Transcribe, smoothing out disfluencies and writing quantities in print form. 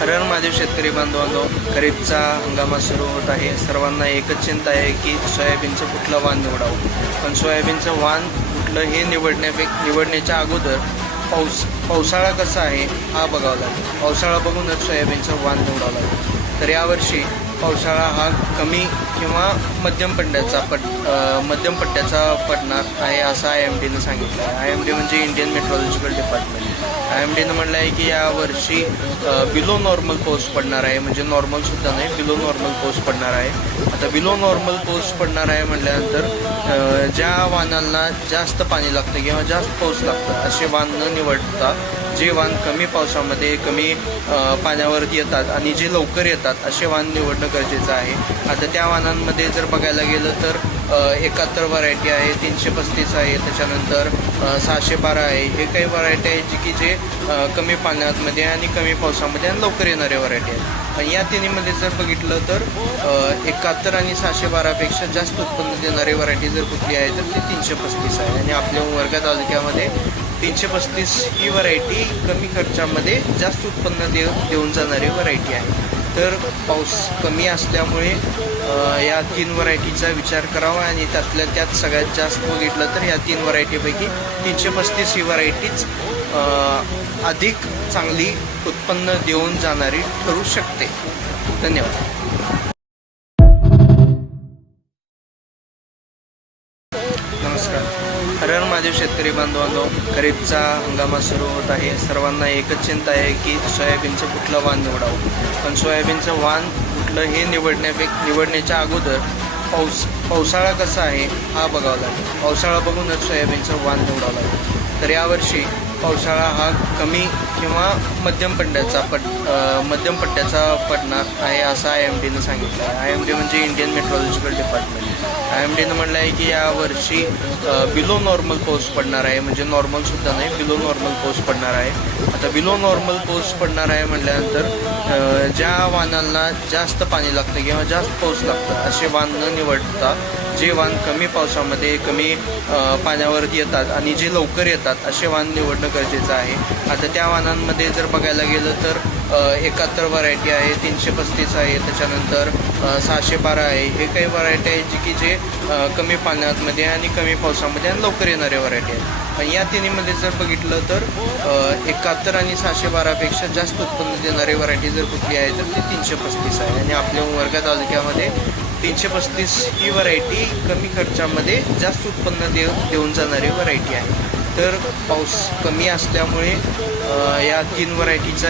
हरण महादेव शेतकरी बांधवांनो, खरीपचा हंगामा सुरू होत आहे. सर्वांना एकच चिंता आहे की सोयाबीनचं कुठलं वाण निवडावं. पण सोयाबीनचं वाण कुठलं हे निवडण्याच्या अगोदर पावसाळा कसा आहे हा बघावा लागेल. पावसाळा बघूनच सोयाबीनचं वाण निवडावं लागेल. तर यावर्षी पावसाळा हा कमी किंवा मध्यम पट्ट्याचा पडणार आहे असं IMDनं सांगितलं आहे. IMD म्हणजे इंडियन मेट्रोलॉजिकल डिपार्टमेंट. IMDनं म्हटलं आहे की यावर्षी बिलो नॉर्मल पाऊस पडणार आहे. म्हणजे नॉर्मलसुद्धा नाही, बिलो नॉर्मल पाऊस पडणार आहे. आता बिलो नॉर्मल पाऊस पडणार आहे म्हटल्यानंतर ज्या वाहनांना जास्त पाणी लागतं किंवा जास्त पाऊस लागतं असे वाहन न निवडता जे वाहन कमी पावसामध्ये कमी पाण्यावरती येतात आणि जे लवकर येतात असे वाहन निवडणं गरजेचं आहे. आता त्या वाहनांमध्ये जर बघायला गेलं तर 71 व्हरायटी आहे, 335 आहे, त्याच्यानंतर 612 आहे. हे काही व्हरायटी आहे जे कमी पाण्यामध्ये आणि कमी पावसामध्ये आणि लवकर येणारे व्हरायटी आहेत. पण या तिन्हीमध्ये जर बघितलं तर 71 आणि 612पेक्षा जास्त उत्पन्न देणारी व्हरायटी जर कुठली आहे तर ती 335 आहे. आणि आपल्या उमरगा तालुक्यामध्ये 335 ही व्हरायटी कमी खर्चामध्ये जास्त उत्पन्न देऊन जाणारी व्हरायटी आहे. तर पाऊस कमी असल्यामुळे या 3 व्हरायटीचा विचार करावा आणि त्यातल्या त्यात सगळ्यात जास्त बघितलं तर या 3 व्हरायटीपैकी 335 ही व्हरायटीच अधिक चांगली उत्पन्न देऊन जाणारी ठरू शकते. धन्यवाद. नमस्कार. हरण महादेव शेतकरी बांधवांनो, खरीपचा हंगामा सुरू होत आहे. सर्वांना एकच चिंता आहे की सोयाबीनचं कुठलं वाण निवडावं. पण सोयाबीनचं वाण कुठलं हे निवडण्याच्या अगोदर पावसाळा कसा आहे हा बघावा लागेल. पावसाळा बघूनच सोयाबीनचं वाण निवडावं लागेल. तर यावर्षी पावसाळा हा कमी किंवा मध्यम पट्ट्याचा पडणार आहे असं IMDनं सांगितलं आहे. IMD म्हणजे इंडियन मेट्रोलॉजिकल डिपार्टमेंट. IMDनं म्हटलं आहे की यावर्षी बिलो नॉर्मल पाऊस पडणार आहे. म्हणजे नॉर्मलसुद्धा नाही, बिलो नॉर्मल पाऊस पडणार आहे. आता बिलो नॉर्मल पाऊस पडणार आहे म्हटल्यानंतर ज्या वाहनांना जास्त पाणी लागतं किंवा जास्त पाऊस लागतं असे वाहन न निवडता जे वाहन कमी पावसामध्ये कमी पाण्यावरती येतात आणि जे लवकर येतात असे वाहन निवडणं गरजेचं आहे. आता त्या वाहनांमध्ये जर बघायला गेलं तर 71 व्हरायटी आहे, 335 आहे, त्याच्यानंतर 612 आहे. हे काही व्हरायटी आहे जे कमी पाण्यामध्ये आणि कमी पावसामध्ये आणि लवकर येणारे व्हरायटी आहेत. पण या तिन्हीमध्ये जर बघितलं तर 71 आणि 612पेक्षा जास्त उत्पन्न देणारी व्हरायटी जर कुठली आहे तर ती 335 आहे. आणि आपल्या उमरगा तालुक्यामध्ये 335 ही व्हरायटी कमी खर्चामध्ये जास्त उत्पन्न देऊन जाणारी व्हरायटी आहे. तर पाऊस कमी असल्यामुळे या 3 व्हरायटीचा